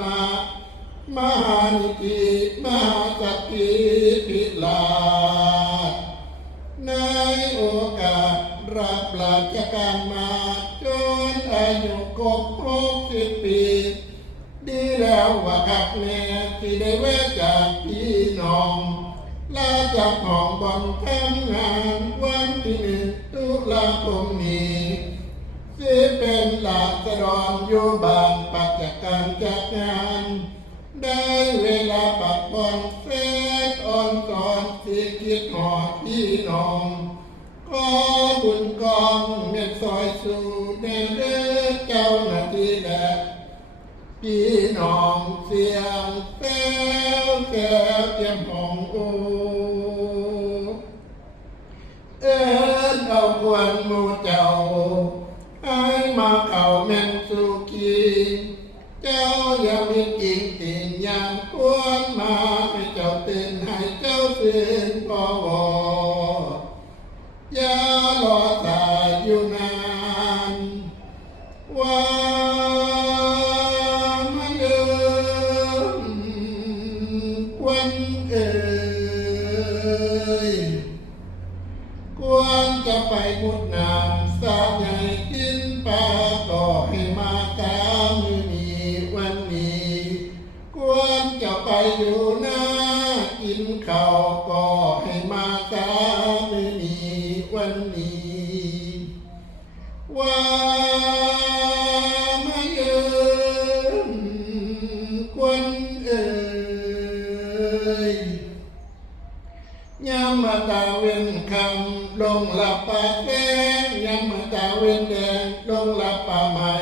มามหานิกิมหาสักกิพิลาในโอกาสรับราชการมาจนอายุครบหกสิบปี ดีแล้วว่าขับแม่ที่ได้แวะจากพี่น้องลาจากห้องบอนทำงานวันที่หนึ่งตุลาคมนี้ สิเป็นหลักสรอนอยู่บ้านปัจจการจัดงาน ได้เวลาปักบอนเซตอ่อนก่อนที่คิดหอดพี่น้องก็บุญกองเม็ดซอยสู่ในเด้อเจ้าหน้าที่แลพี่น้องเสียงแป้วแก้วเตรียมห้องโอางควรมาให้เจ้าตื่นให้เจ้าตื่นพอวออย่ารอตายอยู่นานว่ามาเดิมควันเอ่ยควรจะไปมุดน้ำสาใหญ่ อยู่นากินข้าวก็ให้มาตามมือนี้วันนี้ ว่ามาเยินควนเอ่ยยามมาตาเว้นคำลงหลับป่าแดงยามมาตาเว้นแดงลงหลับป่าใหม่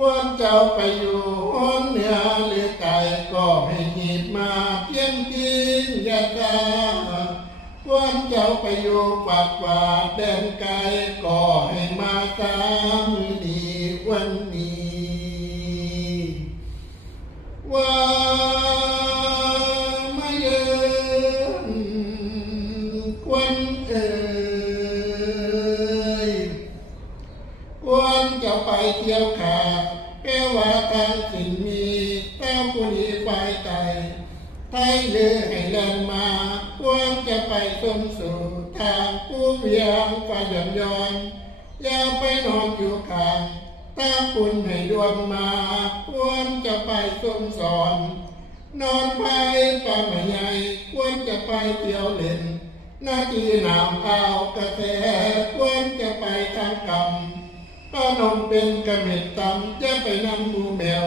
วันเจ้าไปอยู่ห้องเหนือ ยาตาวันเจ้าไปอยู่ปากป่าแดนไกลก็ให้มาตามดีวันนี้ว่ามาเยินควันเอ่ยควรจะไปเที่ยวขาแก้ว่าทางสิ่งมีแต้วผู้นี้ไปไต ทยเรือให้แลนมาควรจะไปสมสู่ทางผู้เวียงไฟย่อนย้อนอย่าไปนอนอยู่ข้างตาคุณให้ดวงมาควรจะไปสมสอน นอนไปป่าไม่ใหญ่ควรจะไปเที่ยวเล่นหน้าที่นำเอากระแสควรจะไปทางกรรมป้านมเป็นกระเม็ดตำจะไปนำหมูแมว